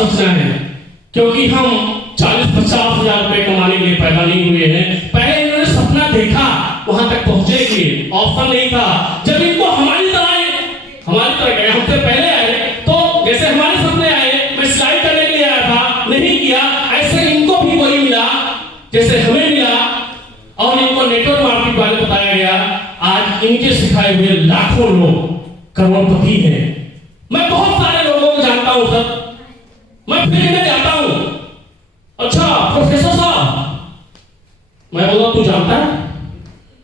सोचना है, क्योंकि हम 40-50 हजार रुपए कमाने के लिए पैदा नहीं हुए हैं। पहले इन्होंने सपना देखा, वहां तक पहुंचेंगे, ऑप्शन नहीं था। जब इनको हमारी तरह गए, हमसे पहले आए, तो जैसे हमारे सपने आए, मैं सिलाई करने के लिए आया था, नहीं किया, ऐसे इनको भी वही मिला जैसे हमें मिला, और इनको नेटवर्क मार्केटिंग बारे में बताया गया। आज इनके सिखाए हुए लाखों लोग करोड़पति हैं। मैं बहुत सारे लोगों को जानता हूं सर, मैं फील्ड में जाता हूं, अच्छा प्रोफेसर साहब, मैं बोला तू जानता है?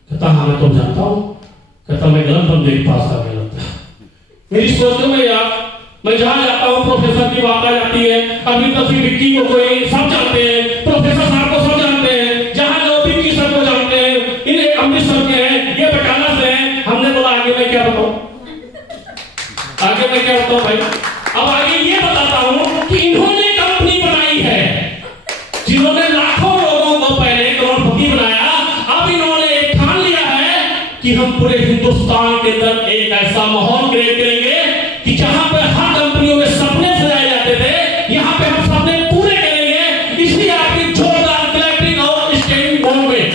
कहता हाँ मैं तो जानता हूं। कहता मैं गलत बंदे के पास आ गया लगता है। मेरी सोच में यार, मैं जहां जाता हूं प्रोफेसर की बात आ जाती है। अभी तो फिर विक्की को कोई सब जानते हैं, प्रोफेसर साहब को सब जानते हैं, जहां जो विक्की सर को जानते हैं, इन अमृतसर के हैं, ये बटाला से हैं। हमने बोला आगे मैं क्या बताऊं, आगे मैं क्या बताऊं भाई। अब आगे ये बताता हूं कि इन्होंने कंपनी बनाई है, जिन्होंने लाखों लोगों को पहले करोड़पति बनाया। अब इन्होंने ठान लिया है कि हम पूरे हिंदुस्तान के अंदर एक ऐसा माहौल क्रिएट करेंगे कि जहां पे हर कंपनियों में सपने सजाए जाते थे, यहां पे हम सपने पूरे करेंगे। इसलिए आपकी जोरदार क्लैपिंग और स्टैंडिंग बोल में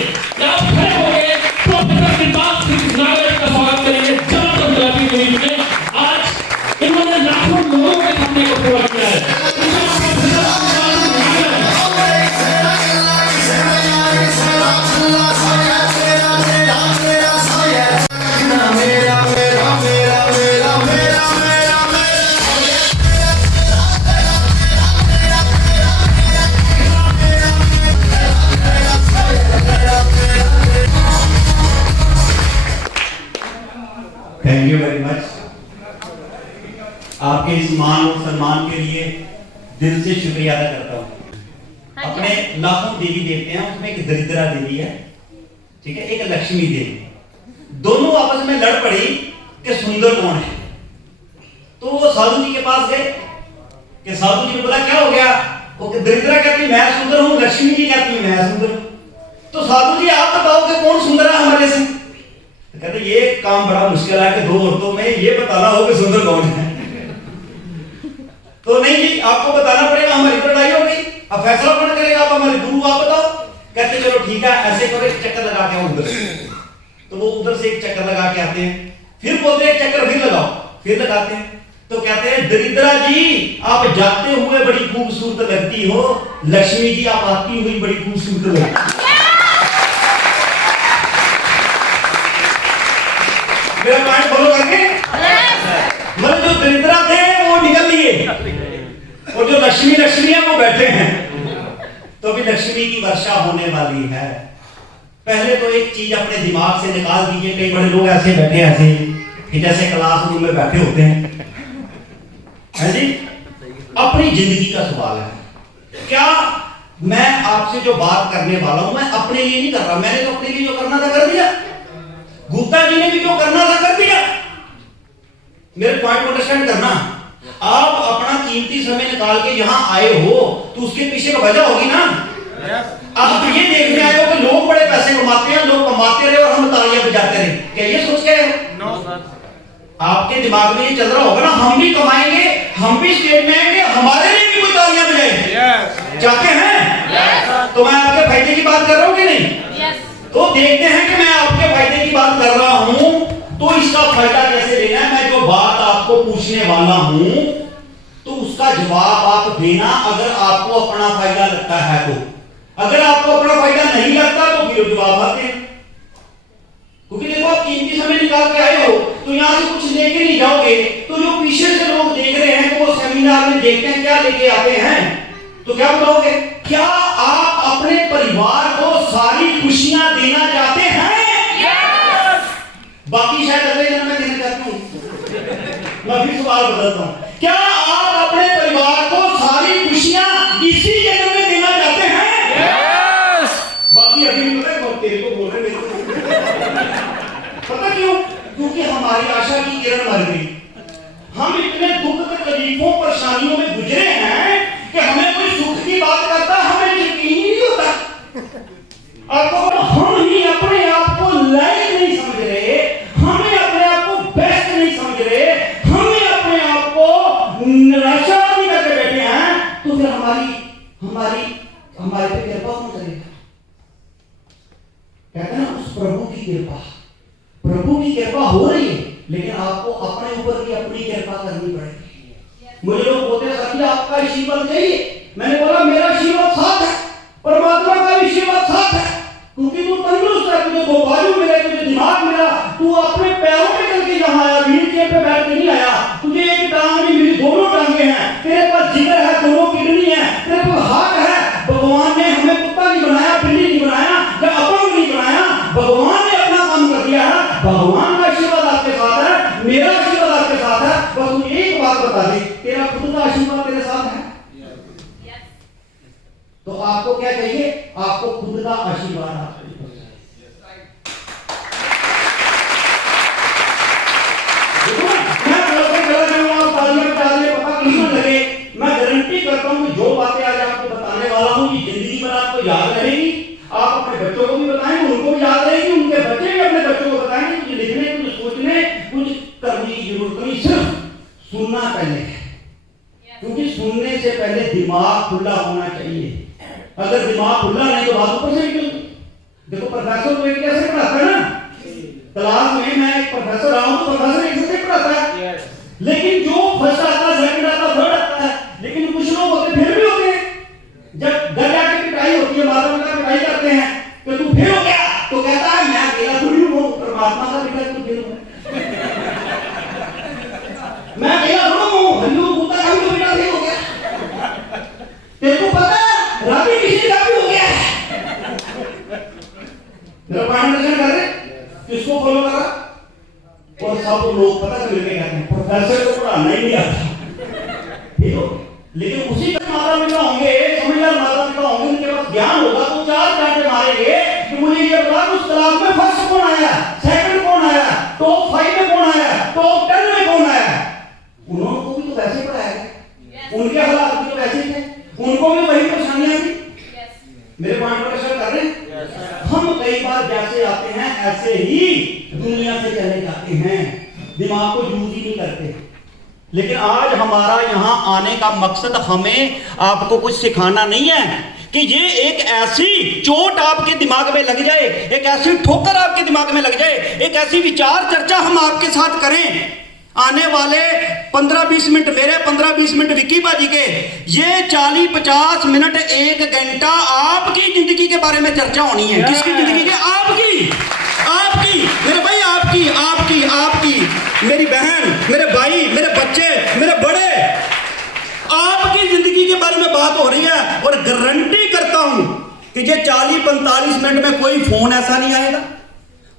आप खड़े होंगे, प्रोफेसर के पास नागरिक का स्वागत करेंगे। जबरदस्त क्लैपिंग लीजिए। आज इन्होंने लाखों लोगों के सपने को पूरा किया है। Thank you very much. आपके इस मान और सम्मान के लिए दिल से शुक्रिया अदा करता हूँ। अपने लाखों देवी देवते हैं, उसमें एक दरिद्रा देवी है, ठीक है, एक लक्ष्मी देवी। दोनों आपस में लड़ पड़ी कि सुंदर कौन है। तो वो साधु जी के पास गए कि साधु जी ने बोला क्या हो गया? वो दरिद्रा कहती मैं सुंदर हूं, लक्ष्मी जी कहती मैं सुंदर हूं। तो साधु जी आप बताओ कि कौन सुंदर है हमारे से? कहते ये काम बड़ा मुश्किल है कि दो औरतों में ये बताना हो कि सुंदर कौन है। तो नहीं जी आपको बताना पड़ेगा, हमारी लड़ाई हो गई, अब फैसला कौन करेगा? आप हमारे गुरु आप बताओ। कहते चलो ठीक है, ऐसे करो, एक चक्कर लगा के आओ उधर से। तो वो उधर से एक चक्कर लगा के आते हैं, फिर बोलते हैं एक चक्कर फिर लगाओ, फिर लगाते हैं। तो कहते हैं दरिद्रा जी आप जाते हुए बड़ी खूबसूरत लगती हो, लक्ष्मी जी आप आती हुई बड़ी खूबसूरत लगती। मेरा पॉइंट फॉलो करके मतलब जो दरिद्रा थे वो निकल लिए और जो लक्ष्मी है वो बैठे हैं। तो अभी लक्ष्मी की वर्षा होने वाली है। पहले तो एक चीज अपने दिमाग से निकाल दीजिए। कई बड़े लोग ऐसे बैठे ऐसे कि जैसे क्लासरूम में बैठे होते हैं, है जी। अपनी जिंदगी का सवाल है। क्या मैं आपसे जो बात करने वाला हूं मैं अपने लिए नहीं कर रहा, मैंने तो अपने लिए जो करना था कर दिया, गुप्ता जी ने भी जो करना था कर दिया। मेरे पॉइंट को अंडरस्टैंड करना। आप अपना कीमती समय निकाल के यहां आए हो तो उसके पीछे का वजह होगी ना। आप ये देखने आए हो कि लोग बड़े पैसे कमाते हैं, लोग कमाते रहे और हम तालियां बजाते रहे, क्या ये सोच के नो सर आपके दिमाग में ये चल रहा होगा ना हम भी कमाएंगे, हम भी स्टेज में आएंगे, हमारे लिए भी कोई तालियां बजाएंगे। चाहते हैं? तो मैं आपके फायदे की बात कर रहा हूं कि नहीं? तो देखते हैं कि मैं आपके फायदे की बात कर रहा हूं तो इसका फायदा कैसे लेना है। मैं जो बात आपको पूछने वाला हूं तो उसका जवाब आप देना अगर आपको अपना फायदा लगता है तो। अगर आपको अपना फायदा नहीं लगता तो फिर जवाब आते हैं। क्योंकि देखो आप कीमती समय निकाल के आए हो तो यहां से कुछ लेके नहीं जाओगे तो जो पीछे से लोग देख रहे हैं तो वो सेमिनार में देखते हैं क्या लेके आते हैं तो क्या बताओगे? क्या आप अपने परिवार को सारी खुशियां देना चाहते हैं? yes! बाकी शायद अगले जन्म में देना चाहते हूं। मैं फिर सवाल बदलता हूं। क्या आप अपने परिवार को सारी खुशियां इसी जन्म में देना चाहते हैं? yes! बाकी अभी भी पता है तेरे को बोल रहे मेरे को पता क्यों? क्योंकि हमारी आशा की किरण मर गई। हम इतने दुख तकलीफों परेशानियों में गुजरे हैं कि हमें कोई सुख की बात करता हमें यकीन ही नहीं होता। अब हम ही अपने आप को लायक नहीं समझ रहे, हमें अपने आप को बेस्ट नहीं समझ रहे, हमें अपने आप को निराशा नहीं करके बैठे हैं ऊपर की अपनी कृपा करनी पड़ेगी। मुझे लोग बोलते हैं सर जी आपका आशीर्वाद चाहिए, मैंने बोला मेरा आशीर्वाद साथ है, परमात्मा का आशीर्वाद साथ है, क्योंकि तू तंदुरुस्त है, तुझे 2 बाजू मिले, तुझे दिमाग मिला, तू अपने पैरों पे चल के यहाँ आया, व्हील चेयर पे बैठ के नहीं आया, तुझे एक टांग नहीं मिली, दोनों टांगे हैं, तेरे पास जिगर है, दोनों किडनी है, तेरे पास हाथ है। भगवान ने हमें कुत्ता नहीं बनाया, बिल्ली नहीं बनाया, या अपंग नहीं बनाया, भगवान ने अपना काम कर दिया है। भगवान का आशीर्वाद आपके साथ है, मेरा आशीर्वाद आपके साथ है। बस मुझे एक बात बता दे, तेरा खुद का आशीर्वाद तेरे साथ है? तो आपको क्या चाहिए? आपको खुद का आशीर्वाद आपको। मैं गारंटी करता हूं कि जो बातें आज आपको बताने वाला हूं ये जिंदगी भर आपको याद रहेगी। आप अपने बच्चों को भी बताएंगे, उनको भी याद रहेगी, उनके बच्चे भी अपने बच्चों को बताएंगे। कुछ लिखने, कुछ सोचने, कुछ करने की जरूरत नहीं, सिर्फ सुनना पहले है, क्योंकि सुनने से पहले दिमाग खुला होना चाहिए। अगर दिमाग खुला नहीं तो बात ऊपर से निकल। देखो प्रोफेसर तो एक कैसे पढ़ाता है ना, क्लास में मैं एक प्रोफेसर रहा हूं तो प्रोफेसर एक से पढ़ाता है, लेकिन जो फर्स्ट आता है, सेकंड आता है, थर्ड आता है, लेकिन कुछ लोग होते फिर भी होते हैं। जब घर जाके पिटाई होती है, माता पिता पिटाई करते हैं कि तू फेल हो गया, तो कहता है मैं अकेला थोड़ी हूं, परमात्मा का बेटा तू फेल हो मैं अकेला थोड़ा हूं, हरिओम कुत्ता का भी तो बेटा फेल हो गया। तेरे को पता है राबी किसी का भी हो गया है। मेरा पॉइंट अंडरस्टैंड कर रहे? किसको फॉलो कर रहा? और सब लोग पता है मिलके कहते हैं प्रोफेसर को पढ़ाना ही नहीं आता, ठीक हो? लेकिन उसी का माता पिता होंगे, समझदार माता पिता होंगे, उनके पास ज्ञान होगा तो 4 चांटे मारेंगे कि मुझे ये बता उस क्लास में फर्स्ट कौन आया, सेकंड कौन आया, टॉप 5 में कौन आया, टॉप 10 में कौन आया। उन्होंने को भी तो वैसे ही पढ़ाया, उनके हालात भी तो वैसे ही थे, उनको भी वही परेशानियां थी। मेरे पॉइंट पर असर कर रहे हैं? हम कई बार जैसे आते हैं ऐसे ही दुनिया से चले जाते हैं, दिमाग को यूज ही नहीं करते। लेकिन आज हमारा यहां आने का मकसद हमें आपको कुछ सिखाना नहीं है कि ये एक ऐसी चोट आपके दिमाग में लग जाए, एक ऐसी ठोकर आपके दिमाग में लग जाए, एक ऐसी विचार चर्चा हम आपके साथ करें। आने वाले 15-20 मिनट मेरे, 15-20 मिनट विक्की बाजी के, ये 40-50 मिनट 1 घंटा आपकी जिंदगी के बारे में चर्चा होनी है। किसकी जिंदगी के? आपकी, आपकी मेरे भाई, आपकी, आपकी, आपकी, मेरी बहन, मेरे भाई, मेरे बच्चे, मेरे बड़े, आपकी जिंदगी के बारे में बात हो रही है। और गारंटी करता हूं कि ये 40-45 मिनट में कोई फोन ऐसा नहीं आएगा,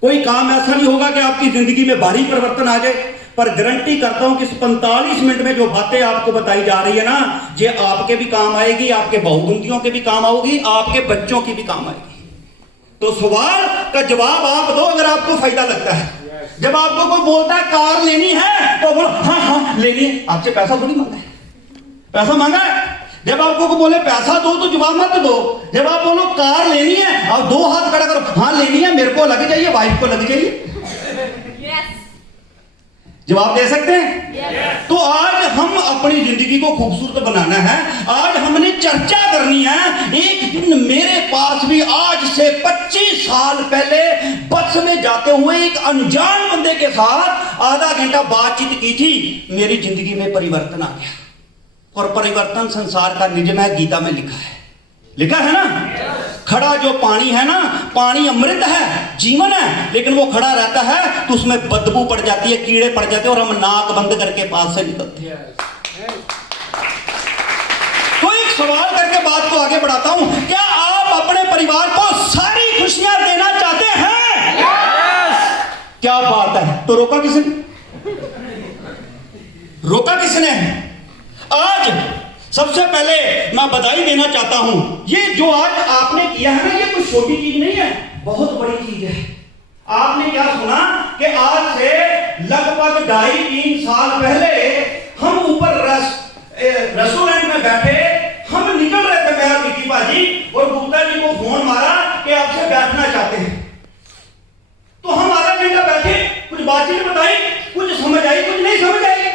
कोई काम ऐसा नहीं होगा कि आपकी जिंदगी में भारी परिवर्तन आ जाए। पर गारंटी करता हूं कि इस 45 मिनट में जो बातें आपको बताई जा रही है ना, ये आपके भी काम आएगी, आपके बहुगुंतियों के भी काम आएगी, आपके बच्चों की भी काम आएगी। तो सवाल का जवाब आप दो अगर आपको फायदा लगता है। जब आपको कोई बोलता है कार लेनी है तो बोलो हाँ हाँ लेनी है, आपसे पैसा थोड़ी मांगा है, पैसा मांगा है। जब आपको को बोले पैसा दो तो जवाब मत दो। जब आप बोलो कार लेनी है और 2 हाथ खड़ा करो, हाँ लेनी है, मेरे को लग जाइए, वाइफ को लग जाइए, जवाब दे सकते हैं। तो आज हम अपनी जिंदगी को खूबसूरत बनाना है, आज हमने चर्चा करनी है। एक दिन मेरे पास भी आज से 25 साल पहले बस में जाते हुए एक अनजान बंदे के साथ आधा घंटा बातचीत की थी। मेरी जिंदगी में परिवर्तन आ गया, और परिवर्तन संसार का निजम है, गीता में लिखा है ना। खड़ा जो पानी है ना, पानी अमृत है, जीवन है, लेकिन वो खड़ा रहता है तो उसमें बदबू पड़ जाती है, कीड़े पड़ जाते हैं, और हम नाक बंद करके पास से निकलते हैं। तो एक सवाल करके बात को आगे बढ़ाता हूं, क्या आप अपने परिवार को सारी खुशियां देना चाहते हैं? क्या बात है, तो रोका किसने? रोका किसने? आज सबसे पहले मैं बधाई देना चाहता हूं। ये जो आज आपने किया है ना, ये कोई छोटी चीज नहीं है, बहुत बड़ी चीज है। आपने क्या सुना कि आज से लगभग 2.5-3 साल पहले हम ऊपर रेस्टोरेंट में बैठे, हम निकल रहे थे, मैं और विक्की बाजी, और गुप्ता जी को फोन मारा कि आपसे बैठना चाहते हैं। तो हम आधा घंटा बैठे, कुछ बातचीत बताई, कुछ समझ आई, कुछ नहीं समझ आई,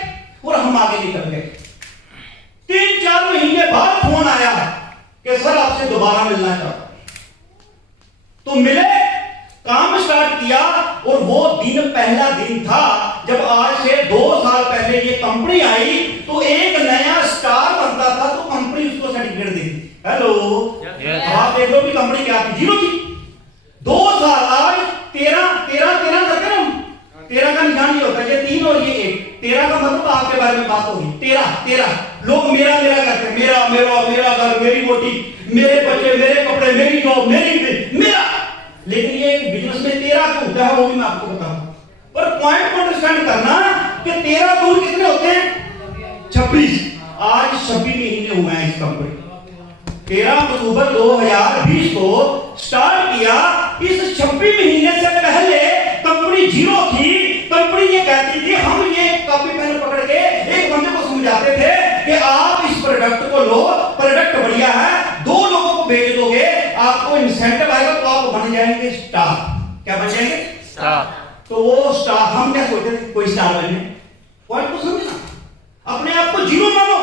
और हम आगे निकल गए। 3-4 महीने बाद फोन आया कि सर आपसे दोबारा मिलना चाहता। तो मिले, काम स्टार्ट किया, और वो दिन पहला दिन था जब आज से 2 साल एक कंपनी आई तो एक नया स्टार बनता था तो कंपनी उसको सर्टिफिकेट देती। हेलो, आप देख लो कि कंपनी क्या थी, जीरो थी। 2 साल आज 13 करते ना, 13 का निशान ये होता है, ये 3 और ये 1, 13 का मतलब आपके बारे में बात होगी। 13 लोग मेरा करते हैं, मेरा घर, मेरी रोटी, मेरे बच्चे, मेरे कपड़े, मेरी जॉब, मेरा। लेकिन ये बिजनेस में 13 का होता है, वो भी मैं आपको बताऊं। पर पॉइंट को अंडरस्टैंड करना कि 13 दूर कितने होते हैं, 26। आज 26 महीने हुए हैं इस कंपनी। 13 अक्टूबर 2020 को स्टार्ट किया। इस 26 महीने से पहले कंपनी जीरो थी। कंपनी ये कहती थी, हम ये कॉपी पेन पकड़ के एक बंदे को समझाते थे कि आप इस प्रोडक्ट को लो, प्रोडक्ट बढ़िया है, 2 लोगों को भेज दोगे, आपको इंसेंटिव आएगा तो आप बन जाएंगे स्टार। क्या बन जाएंगे? स्टार। तो वो स्टार, हम क्या सोचते थे, कोई स्टार बने। पॉइंट को समझना, अपने आप को जीरो मानो।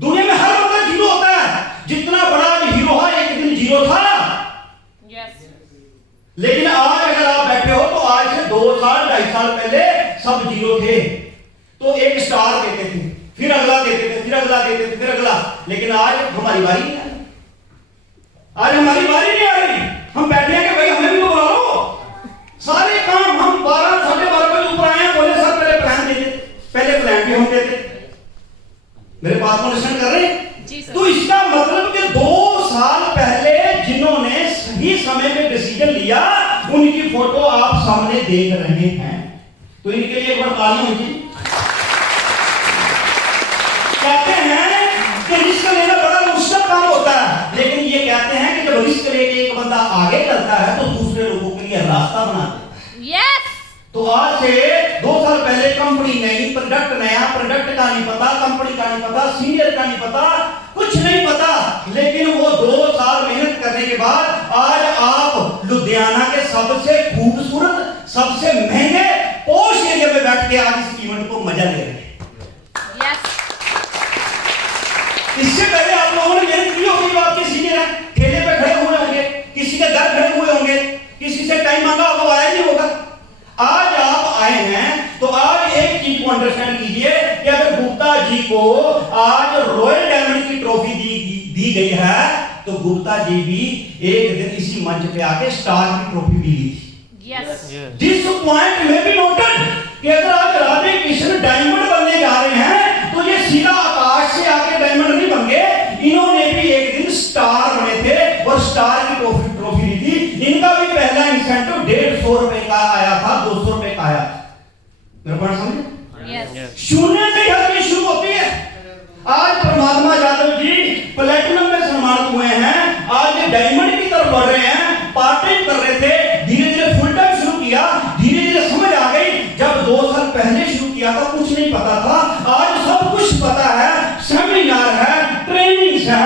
दुनिया में हर बंदा जीरो होता है। जितना बड़ा हीरो है एक दिन जीरो था। लेकिन आज अगर आप बैठे हो तो आज से 2 साल 2.5 साल पहले सब जीरो थे। तो एक स्टार देते थे, फिर अगला देते थे, फिर अगला देते थे, फिर अगला। लेकिन आज हमारी बारी नहीं आ रही। आज हमारी बारी नहीं आ रही। हम बैठे हैं कि भाई हमें भी बुला लो। सारे काम हम 12 साढ़े 12 बजे ऊपर आए, बोले सर पहले प्लान दे दे। पहले प्लान भी हम देते। मेरे पास में अंडरस्टैंड कर रहे हैं? तो इसका मतलब कि 2 साल पहले जिन्होंने सही समय में डिसीजन लिया, उनकी फोटो आप सामने देख रहे हैं। तो इनके लिए एक बार तालियां होगी। कहते हैं कि रिस्क लेना बड़ा मुश्किल काम होता है, लेकिन ये कहते हैं कि जब रिस्क लेके एक बंदा आगे चलता है तो दूसरे लोगों के लिए रास्ता बनाता है। यस। तो आज से 2 साल पहले कंपनी नई, प्रोडक्ट नया, प्रोडक्ट का नहीं पता, कंपनी का नहीं पता, सीनियर का नहीं पता, कुछ नहीं पता। लेकिन वो 2 साल मेहनत करने के बाद आज आप लुधियाना के सबसे खूबसूरत, सबसे महंगे पोश एरिया में बैठ के आज इस इवेंट को मजा ले रहे हैं। यस। इससे पहले आप लोगों ने मेहनत की होगी, आपके सीनियर हैं, ठेले पे खड़े हुए होंगे, किसी के घर खड़े हुए होंगे, किसी से टाइम मांगा होगा, आया नहीं होगा। आज आप आए हैं तो आज एक चीज को अंडरस्टैंड कीजिए कि अगर गुप्ता जी को आज रॉयल डायमंड की ट्रॉफी दी गई है तो गुप्ता जी भी एक दिन इसी मंच पे आके स्टार की ट्रॉफी भी ली थी। यस। दिस पॉइंट में भी नोटेड कि अगर आज राधे कृष्ण डायमंड बनने जा रहे हैं तो ये सीधा आकाश से आके डायमंड नहीं बन गए। इन्होंने भी एक दिन स्टार बने थे और स्टार की ट्रॉफी ली थी। इनका भी पहला इंसेंटिव 150 रुपए का आया था, 200 रुपए का आया था। मेरे बात समझे? शून्य से हर चीज शुरू होती है। आज परमात्मा यादव जी प्लेटिनम में सम्मानित हुए हैं, आज ये डायमंड की तरफ बढ़ रहे हैं। पार्ट टाइम कर रहे थे, धीरे धीरे फुल टाइम शुरू किया, धीरे धीरे समझ आ गई। जब 2 साल पहले शुरू किया था कुछ नहीं पता था, आज सब कुछ पता है। सेमिनार है, ट्रेनिंग है,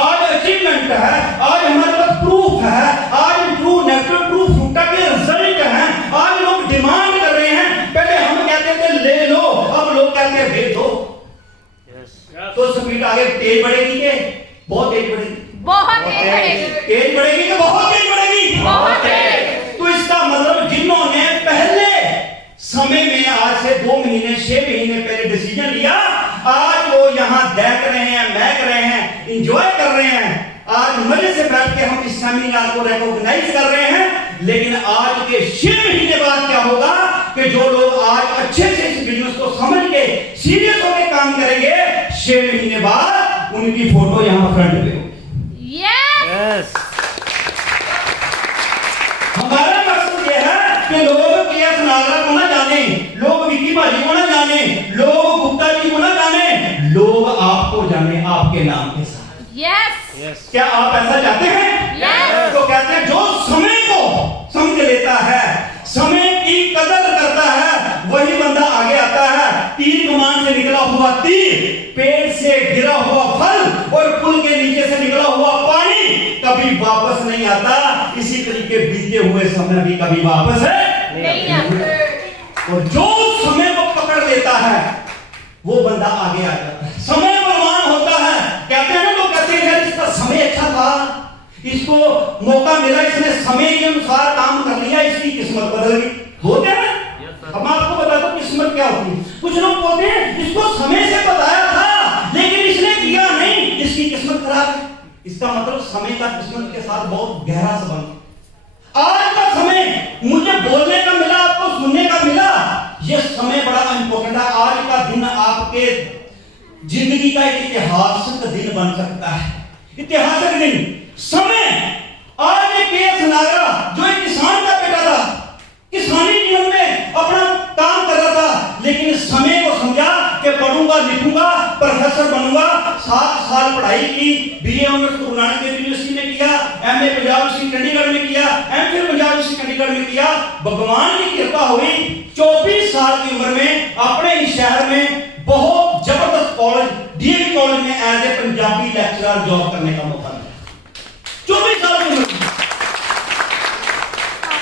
आज अचीवमेंट है, आज हमारे पास प्रूफ है, आज ट्रू नेगेटिव ट्रू फ्रूटा के रिजल्ट है। आज लोग डिमांड कर रहे हैं। पहले हम कहते थे ले लो, अब लोग कहते हैं भेज दो। तो स्पीड आगे तेज बढ़ेगी के बहुत तेज बढ़ेगी? बहुत तेज बढ़ेगी। तेज बढ़ेगी कि बहुत तेज बढ़ेगी? बहुत तेज। तो इसका मतलब जिन्होंने पहले समय में आज से 2 महीने 6 महीने पहले डिसीजन लिया, आज वो यहाँ देख रहे हैं, महक रहे हैं, एंजॉय कर रहे हैं। आज मजे से बैठ के हम इस सेमिनार को रिकॉग्नाइज कर रहे हैं। लेकिन आज के 6 महीने बाद क्या होगा कि जो लोग आज अच्छे से इस बिजनेस को समझ के सीरियस होकर काम करेंगे, 6 महीने बाद उनकी फोटो यहाँ फ्रंट पे होगी। यस। हमारा मकसद यह है कि लोग केएस नागरा को ना जाने, लोग विकी भाजी को ना जाने, लोग गुप्ता जी को ना जाने, लोग आपको जाने आपके नाम के साथ। यस। क्या आप ऐसा चाहते हैं? यस। तो कहते हैं जो समय को समझ लेता है, समय की कदर करता है, वही बंदा आगे आता है। तीर कमान से निकला हुआ तीर, पेड़ से गिरा हुआ फल और पुल के नीचे से निकला हुआ पानी कभी वापस नहीं आता। इसी तरीके बीते हुए समय भी कभी वापस नहीं आता। और जो समय को पकड़ लेता है वो बंदा आगे आ जाता है। समय बलवान होता है। कहते हैं ना, लोग कहते हैं यार इसका समय अच्छा था, इसको मौका मिला, इसने समय के अनुसार काम कर लिया, इसकी किस्मत बदल गई। होते हैं। अब मैं आपको बता दूं किस्मत क्या होती है। कुछ लोग बोलते हैं इसको समय से बताया था लेकिन इसने किया नहीं, इसकी किस्मत खराब है। इसका मतलब समय का किस्मत के साथ बहुत गहरा संबंध। आज का समय मुझे बोलने का मिला, आपको सुनने का मिला, यह समय बड़ा इंपॉर्टेंट है। आज का दिन आपके जिंदगी का एक ऐतिहासिक दिन बन सकता है, ऐतिहासिक दिन। समय आज एक केएस नागरा जो एक किसान का बेटा था, किसानी जीवन में अपना काम कर रहा था, लेकिन समय को समझा कि पढ़ूंगा लिखूंगा प्रोफेसर बनूंगा। 7 साल पढ़ाई की, BA honours Guru Nanak Dev university में किया, एमए पंजाब यूनिवर्सिटी चंडीगढ़ में किया, एमफिल पंजाब यूनिवर्सिटी चंडीगढ़ में किया। भगवान की कृपा हुई, 24 साल की उम्र में अपने ही शहर में बहुत जबरदस्त कॉलेज डीएवी कॉलेज में as a Punjabi lecturer job करने का मौका मिला। 24 साल की उम्र।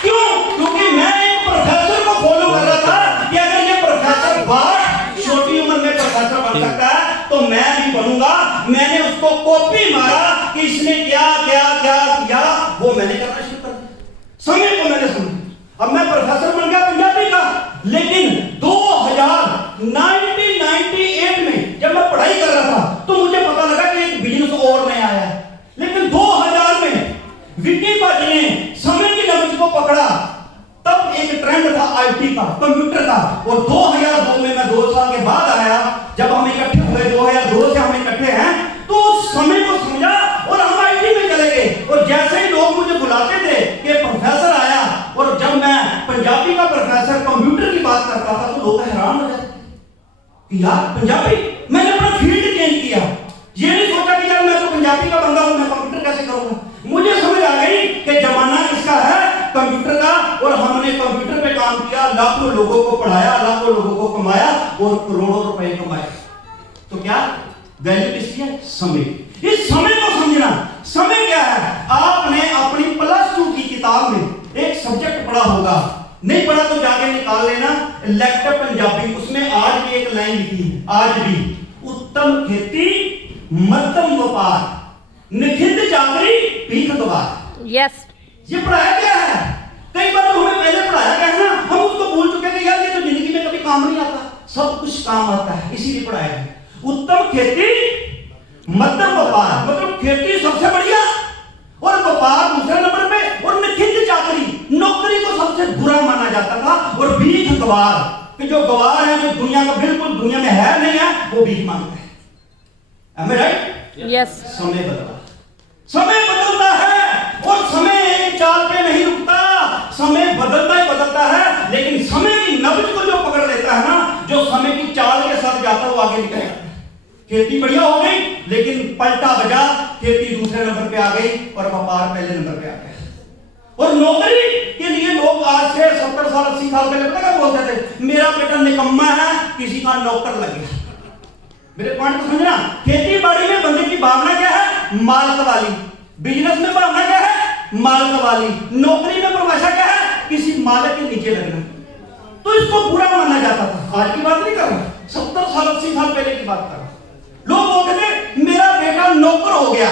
क्यों? क्योंकि मैं एक प्रोफेसर को फॉलो कर रहा था कि अगर ये प्रोफेसर बाहर छोटी उम्र में प्रोफेसर बन सकता है तो मैं भी बनूंगा। मैंने उसको कॉपी मारा कि इसने क्या क्या क्या किया, वो मैंने करना शुरू कर दिया। समय को मैंने समझा। अब मैं प्रोफेसर बन गया पंजाबी का, लेकिन 1998 में जब मैं पढ़ाई कर रहा था तो मुझे पता लगा कि एक बिजनेस और नया आया है। लेकिन 2000 में विकी पाजी ने समय की नब्ज को पकड़ा। तब एक ट्रेंड था आईटी का, कंप्यूटर का, और 2002 में मैं 2 साल के बाद आया। जब हम इकट्ठे हुए 2002 से हम इकट्ठे हैं, तो समय को समझा और हम आईटी में चले गए। और जैसे ही लोग मुझे बुलाते थे कि प्रोफेसर आया, और जब मैं पंजाबी का प्रोफेसर कंप्यूटर की बात करता था तो लोग हैरान हो जाते कि यार पंजाबी। मैंने अपना फील्ड चेंज किया, ये नहीं सोचा कि यार मैं तो पंजाबी का बंदा हूं, मैं कंप्यूटर कैसे करूंगा। मुझे समझ आ गई कि जमाना किसका है, कंप्यूटर का। और हमने कंप्यूटर पे काम किया, लाखों लोगों को पढ़ाया, लाखों लोगों को कमाया और करोड़ों रुपए कमाए। तो क्या वैल्यू किसकी है? समय। इस समय को समझना। समय क्या है? आपने अपनी +2 की किताब में एक सब्जेक्ट पढ़ा होगा, नहीं पढ़ा तो जाके निकाल लेना, लेक्चर पंजाबी। उसमें आज भी एक लाइन लिखी है, आज भी, उत्तम खेती मध्यम व्यापार निखिंद चाकरी पीठ द्वार। यस। ये पढ़ाया क्या है? कई बार तो हमें पहले पढ़ाया गया है ना, हम उसको भूल चुके हैं कि यार ये तो जिंदगी में कभी काम नहीं आता। सब कुछ काम आता है, इसीलिए पढ़ाया है। उत्तम खेती मध्यम व्यापार, मतलब खेती सबसे बढ़िया और व्यापार दूसरे नंबर पे, और निखिंद चाकरी, नौकरी को सबसे बुरा माना जाता था। और भीख गवार, कि जो गवार है, जो दुनिया का बिल्कुल दुनिया में है नहीं है, वो भीख मांगता है। Am I right? यस। समय बदला, समय बदलता है और समय एक चाल पे नहीं रुकता। समय बदलता ही बदलता है, लेकिन समय की नब्ज को जो पकड़ लेता है ना, जो समय की चाल के साथ जाता है, वो आगे निकल जाता है। खेती बढ़िया हो गई, लेकिन पलटा बजा, खेती दूसरे नंबर पे आ गई और व्यापार पहले नंबर पे आ गया। और नौकरी के लिए लोग आज से 70 साल 80 साल पहले पता क्या बोलते थे? मेरा बेटा निकम्मा है, किसी का नौकर लग गया। मेरे पॉइंट को समझना। खेती बाड़ी में बंदे की भावना क्या है? मालिक वाली। बिजनेस में भावना क्या है? मालिक वाली। नौकरी में परिभाषा क्या है? किसी मालिक के नीचे लगना। तो इसको बुरा माना जाता था। आज की बात नहीं कर रहा, 70 साल 80 साल पहले की बात कर रहा। लोग बोलते थे मेरा बेटा नौकर हो गया।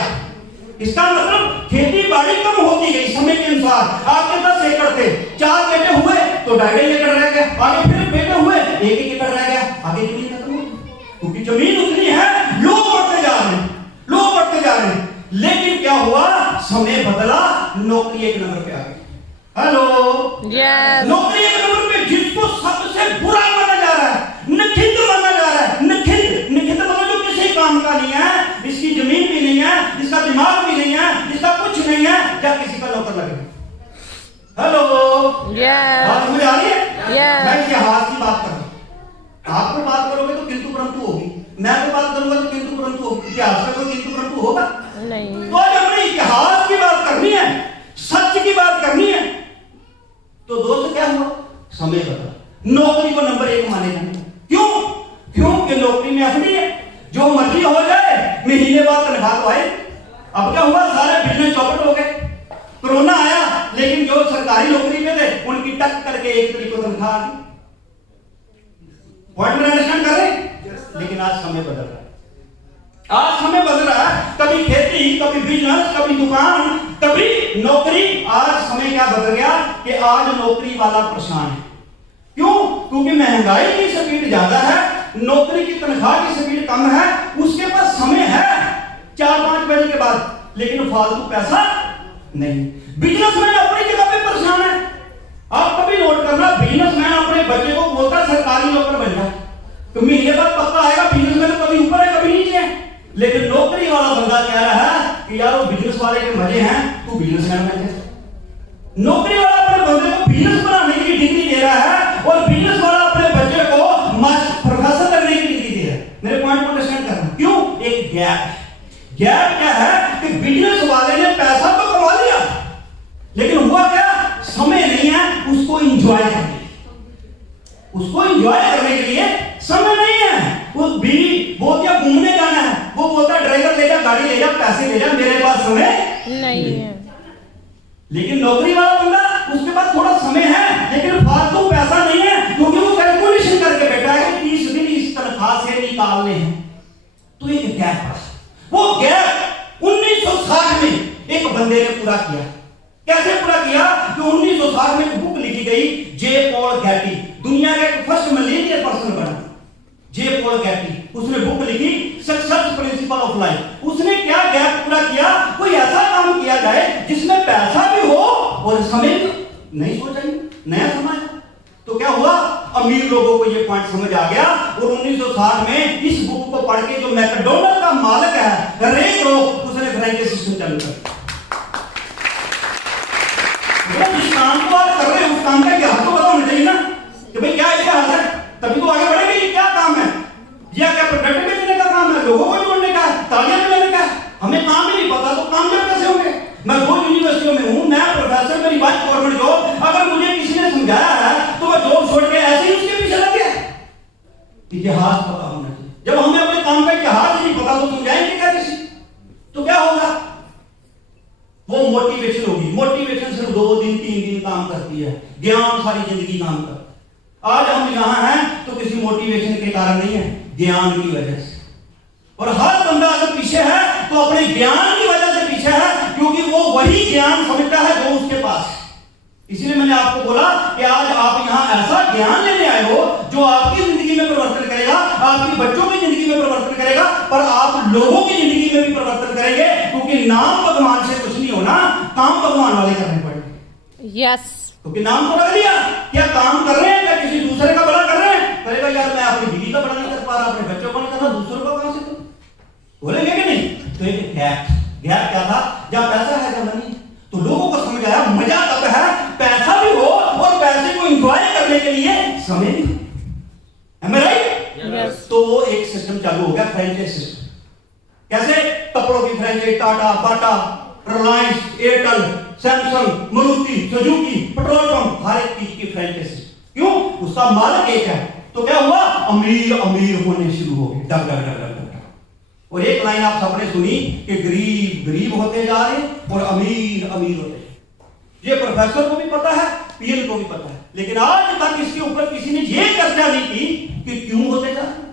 इसका मतलब खेती बाड़ी कम होती गई समय के अनुसार। आपके 10 एकड़ थे, 4 बेटे हुए तो 2.5 एकड़ रह गया, आगे फिर बेटे हुए 1 एकड़ रह गया, आगे जमीन खत्म हो गई। क्योंकि जमीन उतनी है, लोग बढ़ते जा रहे हैं, लोग बढ़ते जा रहे हैं। लेकिन क्या हुआ? समय बदला, नौकरी एक नंबर पे आ गई। Hello, yes. नौकरी एक नंबर पे, जिसको सबसे बुरा माना जा रहा है, निखिंद माना जा रहा है। निखिंद मतलब जो किसी काम का नहीं है, इसकी जमीन भी नहीं है, इसका दिमाग भी नहीं है, इसका कुछ नहीं है, क्या किसी का नौकर लगे? Hello, yes. बात समझ आ रही है? यस। मैं इतिहास की बात कर रहा हूं। आप तो बात करोगे तो किंतु परंतु होगी, मैं तो बात करूंगा तो किंतु परंतु होगी। इतिहास में कोई किंतु परंतु होगा नहीं। तो आज हमने इतिहास की बात करनी है, सच की बात करनी है। तो दोस्त क्या हुआ? समय बदला, नौकरी को नंबर 1 माने जाने। क्यों? क्योंकि नौकरी में असली है, जो मर्जी हो जाए, महीने बाद तनख्वाह तो आए। अब क्या हुआ? सारे बिजनेस चौपट हो गए। कोरोना आया, लेकिन जो सरकारी नौकरी में थे उनकी टक करके 1 तारीख को तनख्वाह आ गई। पॉइंट में अंडरस्टैंड कर रहे? लेकिन आज समय बदल रहा है। आज समय बदल रहा है, कभी खेती, कभी बिजनेस, कभी दुकान, कभी नौकरी। आज समय क्या बदल गया कि आज नौकरी वाला परेशान है, क्यों? क्योंकि महंगाई की स्पीड ज्यादा है, नौकरी की तनख्वाह की स्पीड कम है, उसके पास समय है 4-5 बजे के बाद, लेकिन फालतू पैसा नहीं। बिजनेसमैन अपनी जगह पे परेशान है। आप कभी नोट करना, बिजनेसमैन अपने बच्चे को बोलता है सरकारी नौकर बन जा, तो महीने बाद पक्का आएगा। बिजनेसमैन कभी ऊपर है कभी नीचे है, लेकिन नौकरी वाला बंदा कह रहा है कि यार वो बिजनेस वाले के मजे हैं, तू बिजनेसमैन बन जा। नौकरी वाला अपने बंदे को बिजनेस बनाने की डिग्री दे रहा है और बिजनेस वाला अपने बच्चे को प्रोफेसर लगने की डिग्री दे रहा है। मेरे पॉइंट को अंडरस्टैंड करना। क्यों? एक गैप क्या है कि बिजनेस वाले ने पैसा तो कमा लिया, लेकिन हुआ क्या? समय नहीं है उसको एंजॉय करने, उसको एंजॉय करने के लिए समय नहीं है। वो बीवी बोलती है घूमने जाना है, वो बोलता है ड्राइवर ले जा, गाड़ी ले जा, पैसे ले जा, मेरे पास समय नहीं है। लेकिन नौकरी वाला बंदा, उसके पास थोड़ा समय है लेकिन फालतू पैसा नहीं है, क्योंकि वो कैलकुलेशन करके बैठा है कि 30 दिन इस तनख्वाह से निकालने हैं। तो एक गैप है। वो गैप 1960 में एक बंदे ने पूरा किया। कैसे पूरा किया? कि 1960 में एक बुक लिखी गई, जे पॉल गैटी, दुनिया का एक फर्स्ट मिलियनियर पर्सन बना जे पॉल गैटी। उसने बुक लिखी सक्सेस प्रिंसिपल ऑफ लाइफ। उसने क्या गैप पूरा किया? कोई ऐसा काम किया जाए जिसमें पैसा भी हो और समय भी। नहीं सोचा, नया समाज। तो क्या हुआ? अमीर लोगों को यह पॉइंट समझ आ गया और 1960 में इस बुक को पढ़ के जो मैकडोनल्ड का मालिक है रे क्रोक, उसने फ्रेंचाइजी सिस्टम चालू कर। जिस काम को आप कर रहे हैं उस काम का इतिहास तो पता होना चाहिए ना, कि भाई क्या इतिहास है, तभी तो आगे बढ़ेंगे। ये क्या काम है? या क्या प्रोडक्ट बेचने का काम है, लोगों को जोड़ने का, तालियां बजाने का? हमें काम ही नहीं पता तो काम जब कैसे होंगे? मैं 2 यूनिवर्सिटियों में हूं, मैं प्रोफेसर, मेरी वाइफ गवर्नमेंट जॉब। अगर मुझे किसी ने समझाया है तो मैं जॉब छोड़ के ऐसे ही उसके पीछे लग गया। इतिहास पता होना चाहिए। जब हमें अपने काम का इतिहास नहीं पता तो समझाएंगे क्या किसी? तो क्या होगा? वो मोटिवेशन होगी। मोटिवेशन सिर्फ 2 दिन 3 दिन काम करती है, ज्ञान सारी जिंदगी काम करता है। आज हम यहां हैं तो किसी मोटिवेशन के कारण नहीं है, ज्ञान की वजह से। और हर बंदा अगर पीछे है तो अपने ज्ञान की वजह से पीछे है, क्योंकि वो वही ज्ञान समझता है जो उसके पास। इसलिए मैंने आपको बोला कि आज आप यहां ऐसा ज्ञान लेने आए हो जो आपकी जिंदगी में परिवर्तन करेगा, आपकी बच्चों की जिंदगी में परिवर्तन करेगा, पर आप लोगों की जिंदगी में भी परिवर्तन करेंगे, क्योंकि नाम भगवान से कुछ नहीं होना, काम भगवान वाले करने पड़ेंगे। यस। क्योंकि नाम तो रख लिया, क्या काम कर रहे हैं, क्या किसी दूसरे का बड़ा कर रहे हैं? कहेगा यार मैं अपनी बीवी का बड़ा नहीं कर पा रहा, अपने बच्चों को नहीं कर रहा, दूसरों का कहां से करूं? बोलेंगे कि नहीं? तो एक गैप क्या था? जहां पैसा है जहां नहीं। तो लोगों को समझ आया मजा तब है पैसा भी हो और पैसे को एंजॉय करने के लिए समय भी। Am I right? Yes. तो वो एक सिस्टम चालू हो गया, फ्रेंचाइज सिस्टम। कैसे? कपड़ों की franchise, Tata, Bata, Reliance, Airtel, Samsung, Maruti, Suzuki, petrol pump, हर एक चीज की फ्रेंचाइज। क्यों? उसका मालिक एक है। तो क्या हुआ? अमीर अमीर होने शुरू हो गए, डग डग डग डग। और एक लाइन आप सबने सुनी कि गरीब गरीब होते जा रहे और अमीर अमीर होते। ये प्रोफेसर को भी पता है, पीएल को भी पता है, लेकिन आज तक इसके ऊपर किसी ने ये चर्चा नहीं की कि क्यों होते जा रहे।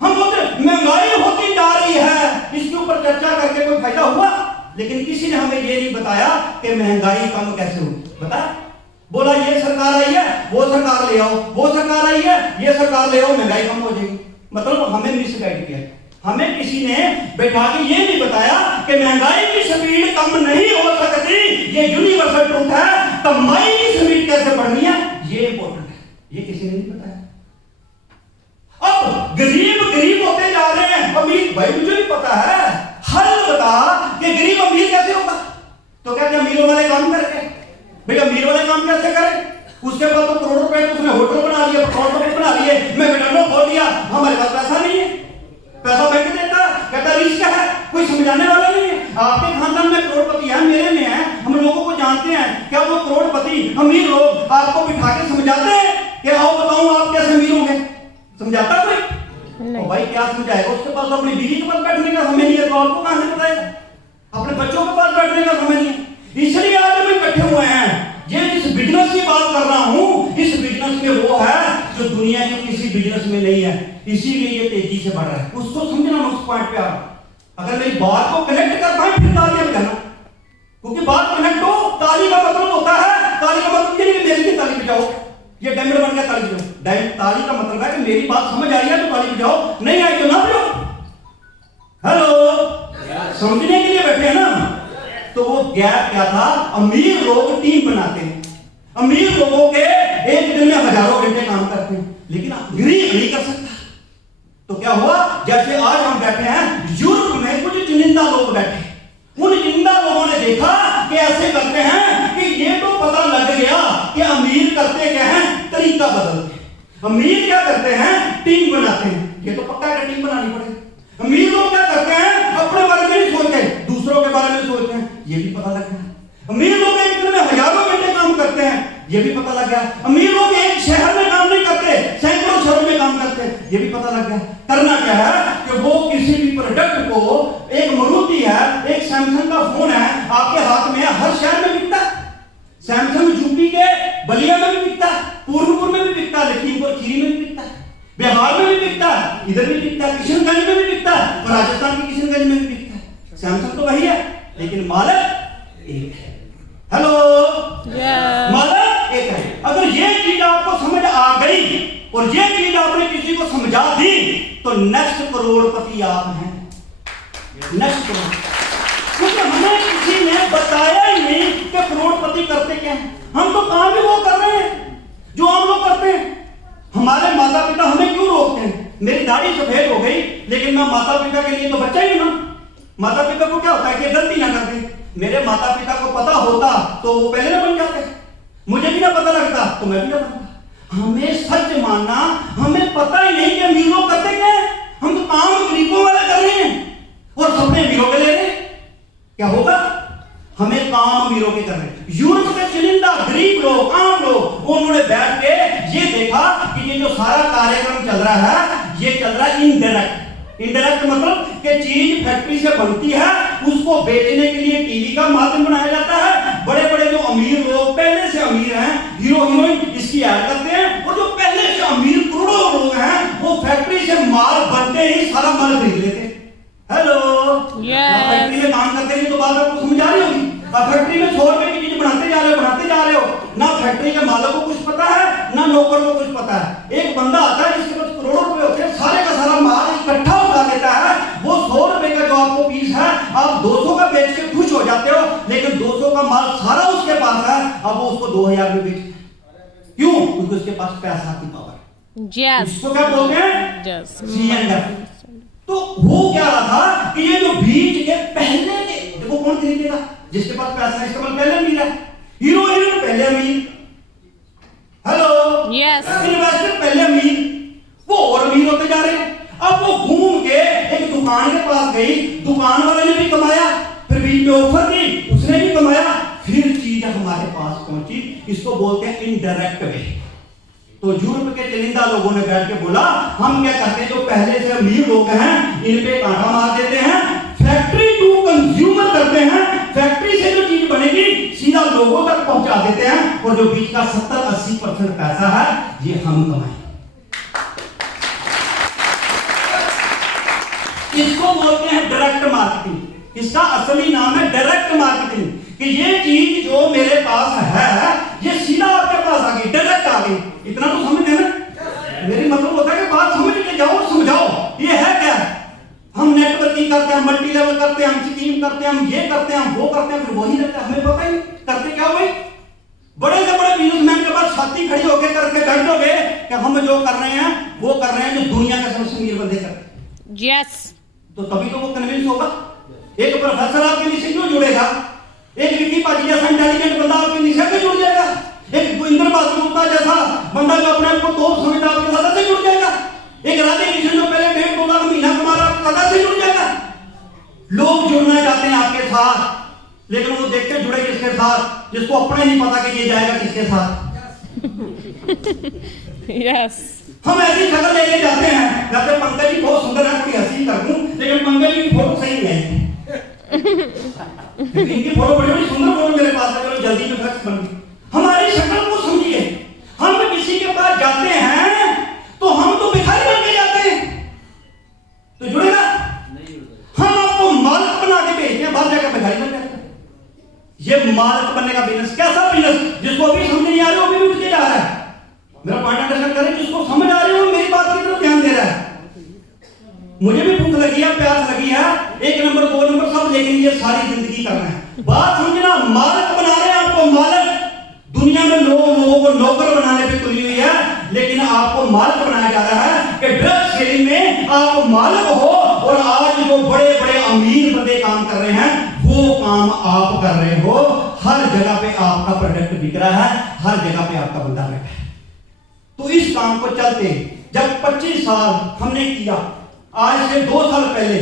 हम बोलते महंगाई होती जा रही है, इसके ऊपर चर्चा करके कोई फायदा हुआ? लेकिन किसी ने हमें ये नहीं बताया कि महंगाई कम कैसे होगी। बता, बोला ये सरकार आई है, वो सरकार ले आओ, वो सरकार आई है, ये सरकार ले आओ, महंगाई कम हो जाएगी। मतलब हमें मिसगाइड किया। हमें किसी ने बैठा के ये नहीं बताया कि महंगाई की स्पीड कम नहीं हो सकती, ये यूनिवर्सल ट्रूथ है। कमाई की स्पीड कैसे बढ़नी है ये इंपॉर्टेंट है, ये किसी ने नहीं बताया। अब गरीब गरीब होते जा रहे हैं, अमीर भाई मुझे भी पता है। हल बता कि गरीब अमीर कैसे होगा? तो क्या अमीरों वाले काम करके भाई अमीर वाले काम कैसे करें? उसके पास तो करोड़ रुपए, उसने होटल बना लिए, पेट्रोल पंप बना लिए, मैकडॉनल्ड खोल दिया। हमारे पास पैसा नहीं है, पैसा बैंक देता, कहता रिस्क है, कोई समझाने वाला नहीं है। आपके खानदान में करोड़पति है, मेरे में है, हम लोगों को जानते हैं। क्या वो करोड़पति अमीर लोग आपको बिठा के समझाते हैं कि आओ बताऊं आप कैसे अमीर होंगे? समझाता कोई? तो भाई क्या समझाएगा? उसके पास अपनी बीवी के पास बैठने का समय नहीं है, तो आपको कहां से बताएगा? अपने बच्चों के पास बैठने का समय नहीं है। इसलिए आज हम इकट्ठे हुए हैं। ये जिस बिजनेस की बात कर रहा हूं, इस बिजनेस में वो है जो दुनिया के किसी बिजनेस में नहीं है, इसीलिए ये तेजी से बढ़ रहा है। उसको समझना, उस पॉइंट पे आ। अगर मेरी बात को कनेक्ट कर पाए फिर तालियां बजाना, क्योंकि बात कनेक्ट हो। ताली का मतलब होता है, ताली का मतलब ये नहीं कि मेरी भी ताली बजाओ, ये डायमंड बन गया, ताली बजाओ। ताली का मतलब है कि मेरी बात समझ आ रही है तो ताली बजाओ, नहीं आई तो ना बजाओ। हेलो, समझने के लिए बैठे हैं ना। तो वो गैप क्या था? अमीर लोग टीम बनाते हैं, अमीर लोगों के एक दिन में हजारों घंटे काम करते हैं, लेकिन गरीब नहीं कर सकता। तो क्या हुआ? जैसे आज हम बैठे हैं, यूरोप में कुछ चुनिंदा लोग बैठे, उन चुनिंदा लोगों ने देखा कि ऐसे करते हैं कि ये तो पता लग गया कि अमीर करते क्या हैं, तरीका बदलते हैं। अमीर क्या करते हैं? टीम बनाते हैं। ये तो पक्का है टीम बनानी पड़ेगी। अमीर लोग क्या करते हैं? अपने बारे में नहीं सोचते, दूसरों के बारे में सोचते हैं। ये भी पता लग गया। अमीर लोग एक दिन में हजारों घंटे काम करते हैं, ये भी पता लग गया। अमीर लोग एक शहर में काम नहीं करते, सैकड़ों शहरों में काम करते हैं, ये भी पता लग गया। करना क्या है कि वो किसी भी प्रोडक्ट को, एक मारुति है, एक सैमसंग का फोन है आपके हाथ में, हर शहर में बिकता है। सैमसंग यूपी के बलिया में भी बिकता है, पूर्णपुर में भी बिकता है, लखीमपुर खीरी में भी बिकता है, बिहार में भी बिकता है, इधर भी बिकता है, किशनगंज में भी बिकता है, और राजस्थान के किशनगंज में भी बिकता है। सैमसंग तो वही है, लेकिन मालिक एक है। हेलो, मालिक एक है। अगर ये चीज आपको समझ आ गई और ये चीज आपने किसी को समझा दी तो नेक्स्ट करोड़पति आप हैं, नेक्स्ट करोड़। क्योंकि हमें किसी ने बताया ही नहीं कि करोड़पति करते क्या हैं। हम तो काम ही वो कर रहे हैं जो हम लोग करते हैं। हमारे माता पिता हमें क्यों रोकते हैं? मेरी दाढ़ी सफेद हो गई, लेकिन मैं माता पिता के लिए तो बच्चा ही हूं ना। माता पिता को क्या होता है कि गलती ना कर दे। मेरे माता पिता को पता होता तो वो पहले ना बन जाते, मुझे भी ना पता लगता तो मैं भी ना बनता। हमें सच मानना, हमें पता ही नहीं कि अमीर लोग करते क्या है। हम तो काम गरीबों वाले कर रहे हैं और सपने अमीरों के ले रहे हैं। क्या होगा? हमें काम अमीरों के कर रहे हैं। यूरोप के चुनिंदा गरीब लोग, आम लोग, उन्होंने बैठ के ये देखा कि ये जो सारा कार्यक्रम चल रहा है, ये चल रहा है इनडायरेक्ट। इनडायरेक्ट मतलब कि चीज फैक्ट्री से बनती है, उसको बेचने के लिए टीवी का माध्यम बनाया जाता है। बड़े बड़े जो अमीर लोग, पहले से अमीर हैं, हीरो हीरोइन, इसकी ऐड करते हैं, और जो पहले से अमीर करोड़ों लोग हैं, वो फैक्ट्री से माल बनते ही सारा माल खरीद लेते हैं। हेलो, फैक्ट्री में काम करते हैं तो बात आपको समझ आ रही होगी। फैक्ट्री में 100 रुपए की चीज बनाते जा रहे हो, ना फैक्ट्री के मालिक को कुछ पता है, ना नौकर को कुछ पता है। एक बंदा आता है जिसके पास करोड़ों रुपए होते हैं, सारे का सारा माल इकट्ठा उठा लेता है। वो 100 रुपए का जो आपको पीस है, आप 200 का बेच के खुश हो जाते हो, लेकिन 200 का माल सारा उसके पास है, अब वो उसको 2000 में बेचता है। क्यों? क्योंकि उसके पास पैसा की पावर। इसको क्या बोलते हैं? CNF। तो वो क्या रहा था कि ये जो बीच के पहले के, देखो कौन खरीदेगा? जिसके पास पैसा है, इसका मतलब पहले अमीर है। हीरो हीरोइन पहले अमीर, हेलो, इन्वेस्टर पहले अमीर, वो और अमीर होते जा रहे हैं। अब वो घूम के एक दुकान के पास गई, दुकान वाले ने भी कमाया, फिर बीच में ऑफर दी, उसने भी कमाया, फिर चीज हमारे पास पहुंची। इसको बोलते हैं इनडायरेक्ट वे। तो यूरोप के चुनिंदा लोगों ने बैठ के बोला, हम क्या करते हैं, जो पहले से अमीर लोग हैं, इन पे कांटा मार देते हैं, फैक्ट्री टू कंज्यूमर करते हैं, फैक्ट्री से जो चीज बनेगी सीधा लोगों तक पहुंचा देते हैं, और जो बीच का 70-80% पैसा है, ये हम कमाएं। इसको बोलते हैं डायरेक्ट मार्केटिंग। इसका असली नाम है डायरेक्ट मार्केटिंग, कि ये चीज जो मेरे पास है, ये सीधा आपके पास आ गई, डायरेक्ट आ गई। इतना तो समझ है ना? मेरी मतलब होता है कि बात समझ के जाओ, समझाओ ये है क्या। हम नेटवर्किंग करते हैं, मल्टी लेवल करते हैं, हम स्कीम करते हैं, हम ये करते हैं, हम वो करते हैं, फिर वही रहता है, हमें पता ही करते क्या हुए। बड़े से बड़े बिजनेसमैन के पास छाती खड़ी होकर करके बैठ दोगे कि हम जो कर रहे हैं वो कर रहे हैं जो दुनिया के सबसे अमीर बंदे करते हैं। तो तभी तो वो कन्विंस होगा। एक प्रोफेसर आपके नीचे क्यों जुड़ेगा? एक विकी पाजी जैसा इंटेलिजेंट बंदा आपके नीचे क्यों जुड़ जाएगा? एक इंद्र बादुल्ला जैसा बंदा जो अपने आप को तोप समझता आपके साथ से जुड़ जाएगा। एक राधे कृष्ण जो पहले 1.5-2 लाख महीना कमा रहा आपके साथ से जुड़ जाएगा। लोग जुड़ना चाहते हैं आपके साथ, लेकिन वो देखते जुड़े किसके साथ, जिसको अपने नहीं पता कि ये जाएगा किसके साथ। हम ऐसी शक्ल लेके जाते हैं, जैसे पंकज जी बहुत सुंदर है, थोड़ी हंसी कर दूं, लेकिन पंकज जी की फोटो सही नहीं है। इनकी फोटो बड़ी सुंदर फोटो मेरे पास है, चलो जल्दी में फैक्स बन गई। हमारी शक्ल को समझिए। हम किसी के पास जाते हैं तो हम तो भिखारी बन के जाते हैं, तो जुड़ेगा? हम आपको मालिक बना के भेजते हैं, बाहर जाकर भिखारी बन जाते हैं। ये मालिक बनने का बिजनेस, कैसा बिजनेस जिसको अभी समझ नहीं आ रहा, वो भी उठ के जा रहा है। मेरा पॉइंट अंडरस्टैंड करें, जिसको समझ आ रही हो मेरी बात की तरफ ध्यान दे रहा है। मुझे भी भूख लगी है, प्यास लगी है, 1 नंबर 2 नंबर सब, लेकिन ये सारी जिंदगी करना है। बात समझना, मालिक बना रहे हैं आपको, मालिक। दुनिया में लोगों को नौकर बनाने पे तुली हुई है, लेकिन आपको मालिक बनाया जा रहा है कि ड्रग सेलिंग में आप मालिक हो। और आज जो बड़े बड़े अमीर बंदे काम कर रहे हैं वो काम आप कर रहे हो। हर जगह पे आपका प्रोडक्ट बिक रहा है, हर जगह पे आपका बंदा बैठा है। तो इस काम को चलते जब 25 साल हमने किया, आज से 2 साल पहले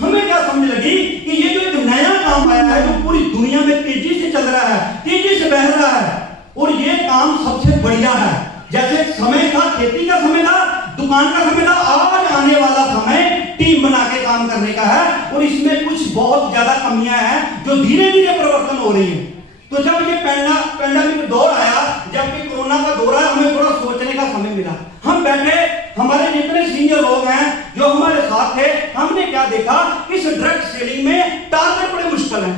हमें क्या समझ लगी कि ये जो एक नया काम आया है, जो पूरी दुनिया में तेजी से चल रहा है, तेजी से बह रहा है, और ये काम सबसे बढ़िया है। जैसे समय था, खेती का समय था, दुकान का समय था, आज आने वाला समय टीम बना के काम करने का है। और इसमें कुछ बहुत ज्यादा कमियां हैं जो धीरे धीरे परिवर्तन हो रही है। तो जब ये पैंडेमिक दौर आया, जब ये कोरोना का दौर आया, हमें थोड़ा सोचने का समय मिला। हम बैठे, हमारे जितने सीनियर लोग हैं जो हमारे साथ थे, हमने क्या देखा, इस ड्रग सेलिंग में टारगेट बड़े मुश्किल है।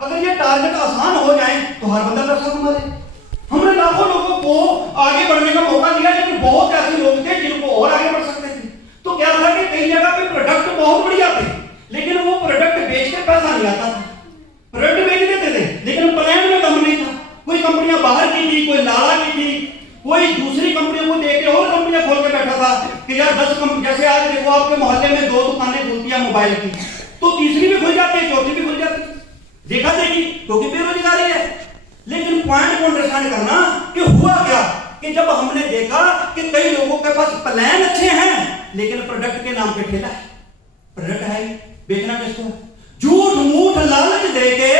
अगर ये टारगेट आसान हो जाए तो हर बंदा पैसा कमा ले। हमने लाखों लोगों को आगे बढ़ने का मौका दिया, लेकिन बहुत ऐसे लोग थे जिनको और आगे बढ़ सकते थे। तो क्या था कि कई जगह पे प्रोडक्ट बहुत बढ़िया थे, लेकिन वो प्रोडक्ट बेच के पैसा नहीं आता था। प्रोडक्ट बेच देते थे, लेकिन प्लान में दम नहीं था। कोई कंपनियां बाहर की थी, कोई लाला की थी, कोई दूसरी कंपनियों को देख के और कंपनियां खोल के बैठा था कि यार 10 कंपनी, जैसे आज देखो आपके मोहल्ले में 2 दुकानें खुलती है मोबाइल की, तो तीसरी भी खुल जाती है, चौथी भी खुल जाती है। देखा देगी क्योंकि बेरोजगारी है। लेकिन पॉइंट को अंडरस्टैंड करना कि हुआ क्या, कि जब हमने देखा कि कई लोगों के पास प्लान अच्छे हैं, लेकिन प्रोडक्ट के नाम पे ठेला है। प्रोडक्ट है, बेचना किसको? झूठ मूठ लालच देके